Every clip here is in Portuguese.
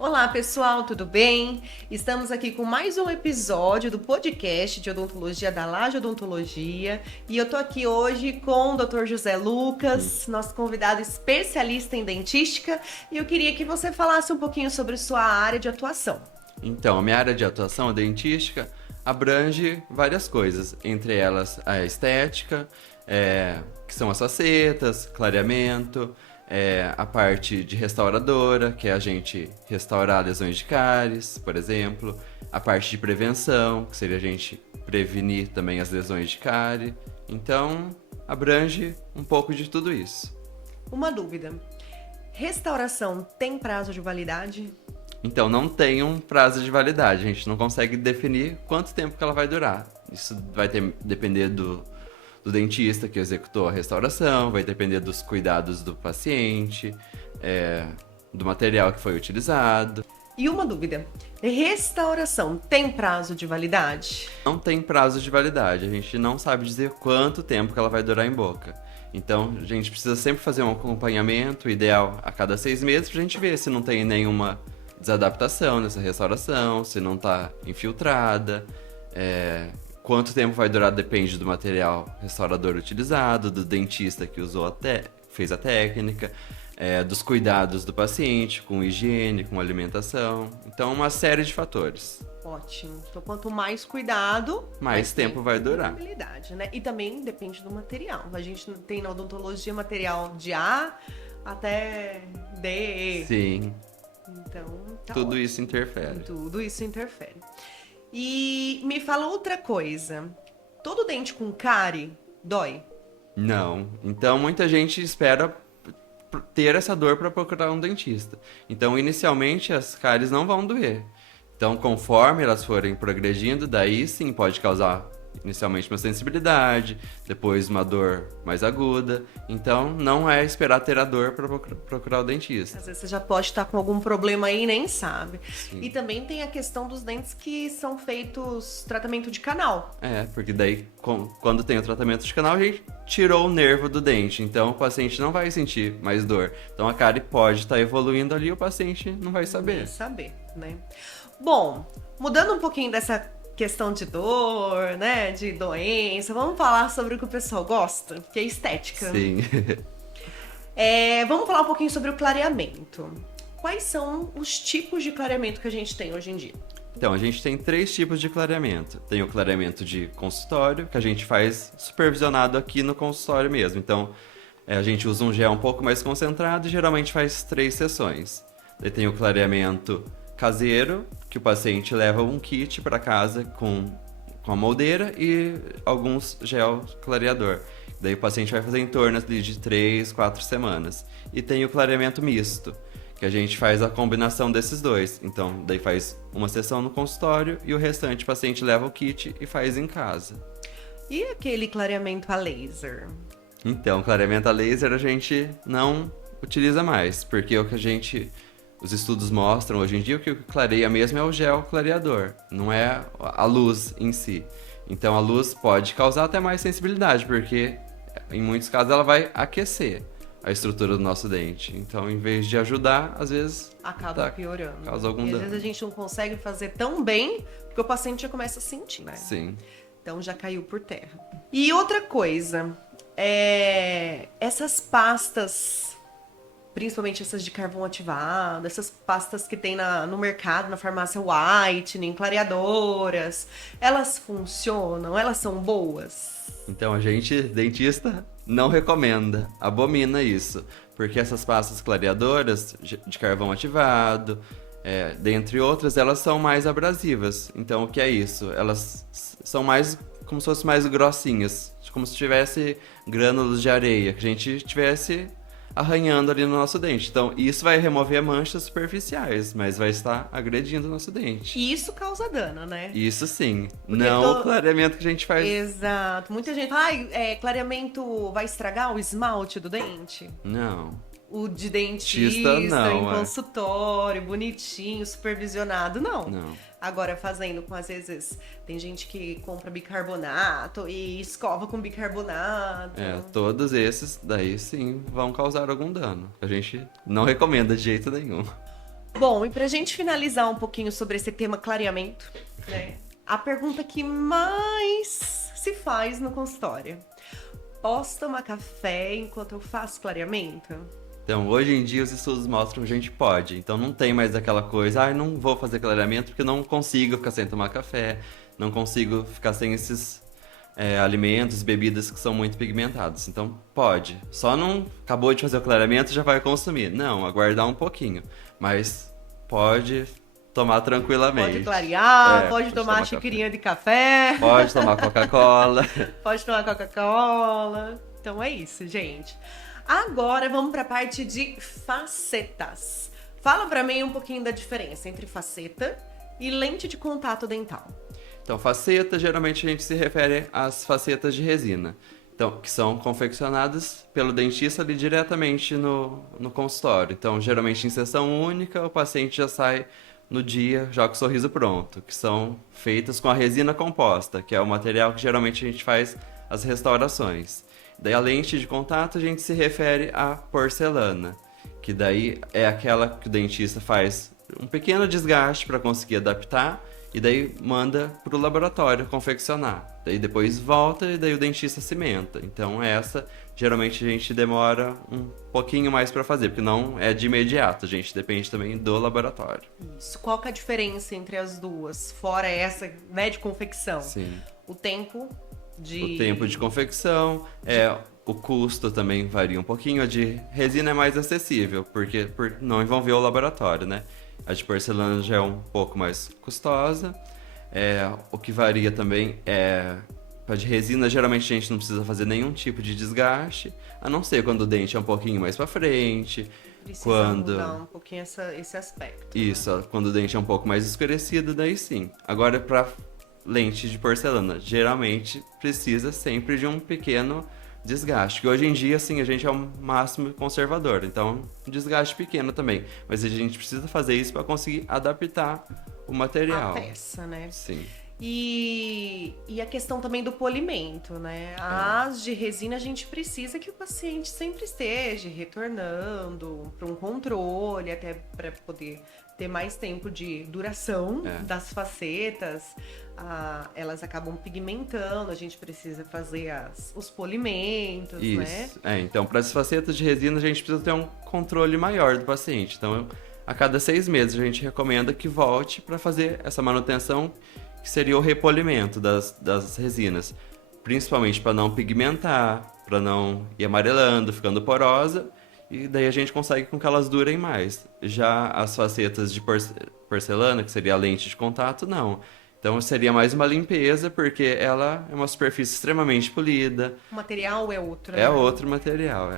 Olá, pessoal, tudo bem? Estamos aqui com mais um episódio do podcast de odontologia da Laje Odontologia e eu tô aqui hoje com o Dr. José Lucas, nosso convidado especialista em dentística, e eu queria que você falasse um pouquinho sobre sua área de atuação. Então, a minha área de atuação, a dentística, abrange várias coisas, entre elas a estética, que são as facetas, clareamento, a parte de restauradora, que é a gente restaurar lesões de cáries, por exemplo, a parte de prevenção, que seria a gente prevenir também as lesões de cárie. Então, abrange um pouco de tudo isso. Uma dúvida: restauração tem prazo de validade? Então, não tem um prazo de validade, a gente não consegue definir quanto tempo que ela vai durar. Isso vai depender do dentista que executou a restauração, vai depender dos cuidados do paciente, do material que foi utilizado. E uma dúvida: restauração tem prazo de validade? Não tem prazo de validade, a gente não sabe dizer quanto tempo que ela vai durar em boca. Então, a gente precisa sempre fazer um acompanhamento, ideal a cada 6 meses, pra gente ver se não tem nenhuma desadaptação nessa restauração, se não está infiltrada, quanto tempo vai durar depende do material restaurador utilizado, do dentista que fez a técnica, dos cuidados do paciente, com higiene, com alimentação. Então, uma série de fatores. Ótimo. Então, quanto mais cuidado, Mais tempo vai durar. Durabilidade, né? E também depende do material. A gente tem na odontologia material de A até D. Sim. Então, tá Tudo ótimo. isso interfere. Tudo isso interfere. E me fala outra coisa. Todo dente com cárie dói? Não. Então, muita gente espera ter essa dor para procurar um dentista. Então, inicialmente, as cáries não vão doer. Então, conforme elas forem progredindo, daí sim pode causar inicialmente uma sensibilidade, depois uma dor mais aguda. Então, não é esperar ter a dor para procurar o dentista. Às vezes você já pode estar com algum problema aí e nem sabe. Sim. E também tem a questão dos dentes que são feitos tratamento de canal. Porque daí, quando tem o tratamento de canal, a gente tirou o nervo do dente. Então, o paciente não vai sentir mais dor. Então, a cárie pode estar evoluindo ali e o paciente não vai saber. Nem saber, né? Bom, mudando um pouquinho dessa questão de dor, né, de doença, vamos falar sobre o que o pessoal gosta, que é estética. Sim. Vamos falar um pouquinho sobre o clareamento. Quais são os tipos de clareamento que a gente tem hoje em dia? Então, a gente tem 3 tipos de clareamento. Tem o clareamento de consultório, que a gente faz supervisionado aqui no consultório mesmo. Então, a gente usa um gel um pouco mais concentrado e geralmente faz 3 sessões. Daí tem o clareamento caseiro, que o paciente leva um kit para casa com a moldeira e alguns gel clareador. Daí o paciente vai fazer em torno de 3, 4 semanas. E tem o clareamento misto, que a gente faz a combinação desses dois. Então, daí faz uma sessão no consultório e o restante o paciente leva o kit e faz em casa. E aquele clareamento a laser? Então, clareamento a laser a gente não utiliza mais, porque os estudos mostram hoje em dia que o que clareia mesmo é o gel clareador, não é a luz em si. Então, a luz pode causar até mais sensibilidade, porque em muitos casos ela vai aquecer a estrutura do nosso dente. Então, em vez de ajudar, às vezes Acaba piorando. Causa algum e às dano. vezes a gente não consegue fazer tão bem, porque o paciente já começa a sentir, né? Sim. Então já caiu por terra. E outra coisa, essas pastas, principalmente essas de carvão ativado, essas pastas que tem no mercado, na farmácia whitening, clareadoras, elas funcionam? Elas são boas? Então, a gente, dentista, não recomenda, abomina isso, porque essas pastas clareadoras de carvão ativado, dentre outras, elas são mais abrasivas. Então, o que é isso? Elas são mais, como se fossem mais grossinhas, como se tivesse grânulos de areia, que a gente estivesse arranhando ali no nosso dente. Então, isso vai remover manchas superficiais, mas vai estar agredindo o nosso dente. E isso causa dano, né? Isso sim, Porque não o clareamento que a gente faz. Exato. Muita gente fala, clareamento vai estragar o esmalte do dente? Não. O de dentista, não, em consultório, bonitinho, supervisionado, não. Não. Agora, fazendo com, às vezes, tem gente que compra bicarbonato e escova com bicarbonato. Todos esses daí sim vão causar algum dano. A gente não recomenda de jeito nenhum. Bom, e pra gente finalizar um pouquinho sobre esse tema clareamento, né? A pergunta que mais se faz no consultório. Posso tomar café enquanto eu faço clareamento? Então, hoje em dia, os estudos mostram que a gente pode. Então, não tem mais aquela coisa, não vou fazer clareamento porque não consigo ficar sem tomar café, não consigo ficar sem esses alimentos, bebidas que são muito pigmentados. Então, pode. Só não acabou de fazer o clareamento e já vai consumir. Não, aguardar um pouquinho. Mas pode tomar tranquilamente. Pode clarear, pode pode tomar tomar xicrinha de café, Pode tomar Coca-Cola. pode tomar Coca-Cola. Então é isso, gente. Agora vamos para a parte de facetas. Fala para mim um pouquinho da diferença entre faceta e lente de contato dental. Então, faceta, geralmente a gente se refere às facetas de resina. Então, que são confeccionadas pelo dentista ali diretamente no consultório. Então, geralmente em sessão única, o paciente já sai no dia já com o sorriso pronto, que são feitas com a resina composta, que é o material que geralmente a gente faz as restaurações. Daí a lente de contato a gente se refere à porcelana, que daí é aquela que o dentista faz um pequeno desgaste para conseguir adaptar e daí manda para o laboratório confeccionar. Daí depois volta e daí o dentista cimenta. Então essa geralmente a gente demora um pouquinho mais para fazer, porque não é de imediato, a gente depende também do laboratório. Isso. Qual que é a diferença entre as duas? Fora essa, né, de confecção. Sim. O tempo de... O tempo de confecção, o custo também varia um pouquinho. A de resina é mais acessível, porque por não envolver o laboratório, né? A de porcelana já é um pouco mais custosa. O que varia também a de resina, geralmente a gente não precisa fazer nenhum tipo de desgaste, a não ser quando o dente é um pouquinho mais para frente. Precisa mudar um pouquinho esse aspecto. Isso, quando o dente é um pouco mais escurecido, daí sim. Agora, para lente de porcelana, geralmente precisa sempre de um pequeno desgaste, que hoje em dia, assim, a gente é o máximo conservador, então um desgaste pequeno também, mas a gente precisa fazer isso para conseguir adaptar o material. A peça, né? Sim. E a questão também do polimento, né? As de resina a gente precisa que o paciente sempre esteja retornando para um controle, até para poder ter mais tempo de duração das facetas. Elas acabam pigmentando, a gente precisa fazer os polimentos, né? Então, para as facetas de resina, a gente precisa ter um controle maior do paciente. Então, a cada 6 meses, a gente recomenda que volte para fazer essa manutenção, que seria o repolimento das resinas. Principalmente para não pigmentar, para não ir amarelando, ficando porosa. E daí a gente consegue com que elas durem mais. Já as facetas de porcelana, que seria a lente de contato, não. Então seria mais uma limpeza, porque ela é uma superfície extremamente polida. O material é outro, né? É outro material,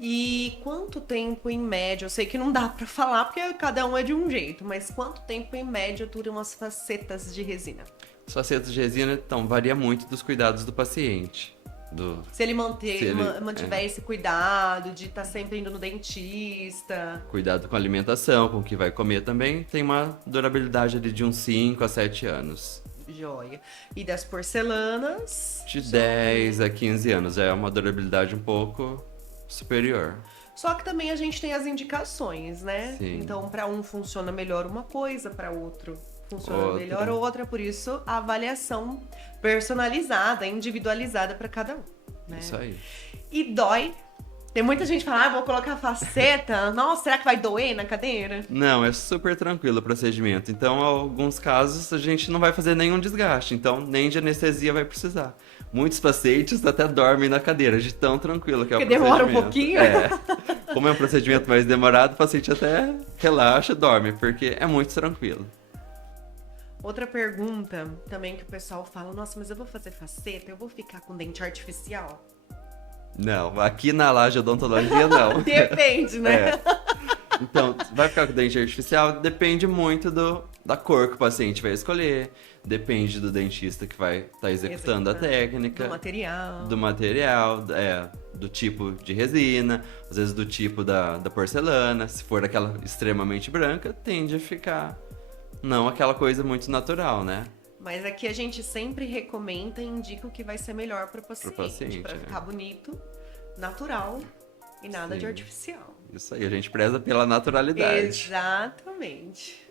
E quanto tempo em média, eu sei que não dá pra falar porque cada um é de um jeito, mas quanto tempo em média duram as facetas de resina? As facetas de resina, então, varia muito dos cuidados do paciente. Se ele mantiver esse cuidado de estar sempre indo no dentista. Cuidado com a alimentação, com o que vai comer também, tem uma durabilidade ali de uns 5 a 7 anos. Joia. E das porcelanas? De 10 a 15 anos, é uma durabilidade um pouco superior. Só que também a gente tem as indicações, né? Sim. Então, para um funciona melhor uma coisa, para outro funciona melhor outra, por isso a avaliação personalizada, individualizada para cada um, né? Isso aí. E dói? Tem muita gente que fala, vou colocar faceta, nossa, será que vai doer na cadeira? Não, é super tranquilo o procedimento. Então, em alguns casos, a gente não vai fazer nenhum desgaste, então nem de anestesia vai precisar. Muitos pacientes até dormem na cadeira, de tão tranquilo que é o procedimento. Porque demora um pouquinho? Como é um procedimento mais demorado, o paciente até relaxa, dorme, porque é muito tranquilo. Outra pergunta também que o pessoal fala, nossa, mas eu vou fazer faceta, eu vou ficar com dente artificial? Não, aqui na Laje Odontologia não. Depende, né? Então, vai ficar com dente artificial? Depende muito da cor que o paciente vai escolher, depende do dentista que vai estar executando a técnica. Do material. Do tipo de resina, às vezes do tipo da porcelana. Se for aquela extremamente branca, tende a ficar não aquela coisa muito natural, né? Mas aqui a gente sempre recomenda e indica o que vai ser melhor para o paciente, para ficar bonito, natural E nada de Sim. artificial. Isso aí, a gente preza pela naturalidade. Exatamente.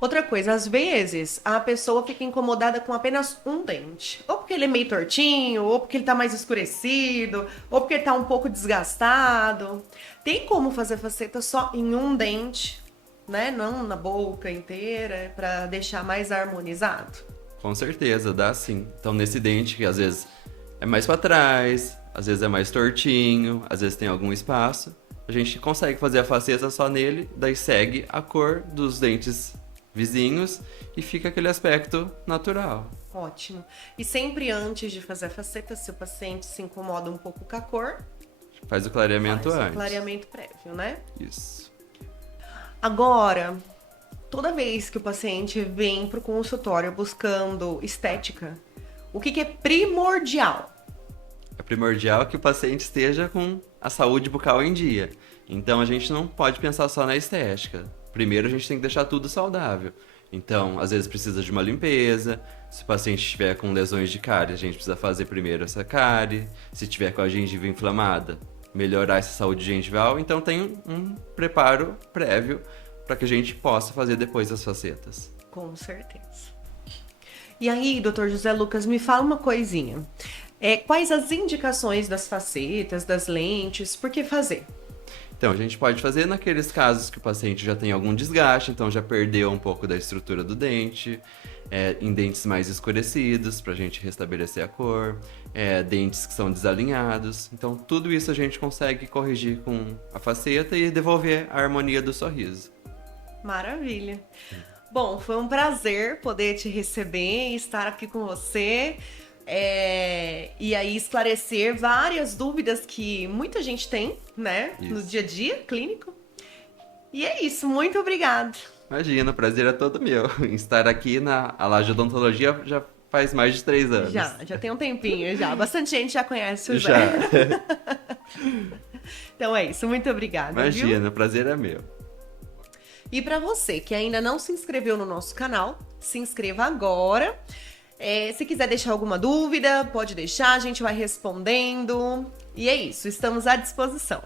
Outra coisa, às vezes a pessoa fica incomodada com apenas um dente. Ou porque ele é meio tortinho, ou porque ele tá mais escurecido, ou porque ele tá um pouco desgastado. Tem como fazer faceta só em um dente, né? Não na boca inteira, pra deixar mais harmonizado? Com certeza, dá sim. Então, nesse dente que às vezes é mais pra trás, às vezes é mais tortinho, às vezes tem algum espaço, a gente consegue fazer a faceta só nele, daí segue a cor dos dentes vizinhos e fica aquele aspecto natural. Ótimo. E sempre antes de fazer a faceta, se o paciente se incomoda um pouco com a cor, Faz o clareamento faz o antes. clareamento prévio, né? Isso. Agora, toda vez que o paciente vem para o consultório buscando estética, o que é primordial? É primordial que o paciente esteja com a saúde bucal em dia. Então a gente não pode pensar só na estética. Primeiro a gente tem que deixar tudo saudável. Então, às vezes precisa de uma limpeza. Se o paciente estiver com lesões de cárie, a gente precisa fazer primeiro essa cárie. Se tiver com a gengiva inflamada, melhorar essa saúde gengival. Então tem um preparo prévio para que a gente possa fazer depois as facetas. Com certeza. E aí, doutor José Lucas, me fala uma coisinha. Quais as indicações das facetas, das lentes, por que fazer? Então, a gente pode fazer naqueles casos que o paciente já tem algum desgaste, então já perdeu um pouco da estrutura do dente, em dentes mais escurecidos, para a gente restabelecer a cor, dentes que são desalinhados. Então, tudo isso a gente consegue corrigir com a faceta e devolver a harmonia do sorriso. Maravilha. Bom, foi um prazer poder te receber e estar aqui com você. E aí esclarecer várias dúvidas que muita gente tem, né? Isso. No dia a dia clínico. E é isso, muito obrigada. Imagina, o prazer é todo meu. Estar aqui na Laje Odontologia já faz mais de 3 anos. Já tem um tempinho já. Bastante gente já conhece o Zé. Já. Então é isso, muito obrigada. Imagina, Viu? o prazer é meu. E para você que ainda não se inscreveu no nosso canal, se inscreva agora. Se quiser deixar alguma dúvida, pode deixar, a gente vai respondendo. E é isso, estamos à disposição.